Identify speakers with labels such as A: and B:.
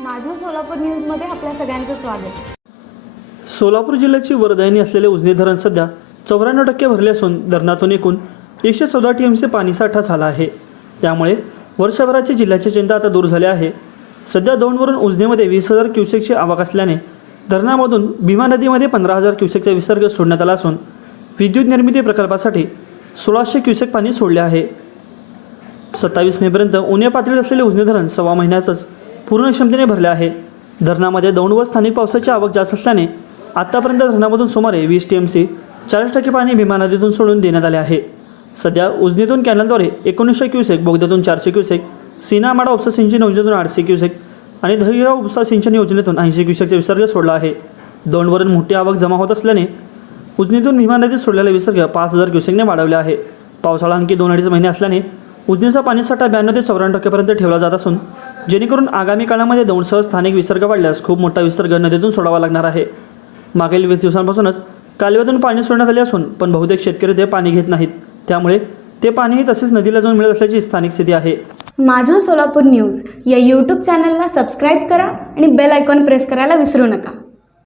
A: माझं सोलापूर न्यूजमध्ये आपल्या सगळ्यांचं स्वागत.
B: सोलापूर जिल्ह्याची वरदायनी असलेले उजनी धरण सध्या चौऱ्याण्णव टक्के भरले असून धरणातून एकूण एकशे चौदा टी एमचे पाणीसाठा झाला आहे. त्यामुळे वर्षभराची जिल्ह्याची चिंता आता दूर झाली आहे. सध्या दौंडवरून उजनीमध्ये वीस हजार क्युसेकची आवक असल्याने धरणामधून भीमा नदीमध्ये पंधरा हजार क्युसेकचा विसर्ग सोडण्यात आला असून विद्युत निर्मिती प्रकल्पासाठी सोळाशे क्युसेक पाणी सोडले आहे. सत्तावीस मेपर्यंत उन्या पातळीत असलेले उजनी धरण सव्वा महिन्यातच पूर्ण क्षमतेने भरले आहे. धरणामध्ये दौंड व स्थानिक पावसाची आवक जास्त असल्याने आत्तापर्यंत धरणामधून सुमारे वीस टी एम सी चाळीस टक्के पाणी भीमा नदीतून सोडून देण्यात आले आहे. सध्या उजनीतून कॅनलद्वारे एकोणीसशे क्युसेक बोगद्यातून चारशे क्युसेक सीनामाडा उपसा सिंचन योजनेतून आठशे क्युसेक आणि दहिरा उपसा सिंचन योजनेतून ऐंशी क्युसेकचा विसर्ग सोडला आहे. दौंडवरून मोठी आवक जमा होत असल्याने उजनीतून भीमा नदीत सोडलेला विसर्ग पाच हजार क्युसेकने वाढवले आहे. पावसाळा आणखी दोन अडीच महिने असल्याने उजनीचा पाणीसाठा ब्याण्णव ते चौऱ्याण्णव टक्क्यापर्यंत ठेवला जात असून जेणेकरून आगामी काळामध्ये दौंडसह स्थानिक विसर्ग वाढल्यास खूप मोठा विसर्ग नदीतून सोडावा लागणार आहे. मागील वीस दिवसांपासूनच कालव्यातून पाणी सोडण्यात आले असून पण बहुतेक शेतकरी ते पाणी घेत नाहीत. त्यामुळे ते पाणीही तसेच नदीला जाऊन मिळत असल्याची स्थानिक स्थिती आहे.
A: माझं सोलापूर न्यूज या यूट्यूब चॅनलला सबस्क्राईब करा आणि बेल आयकॉन प्रेस करायला विसरू नका.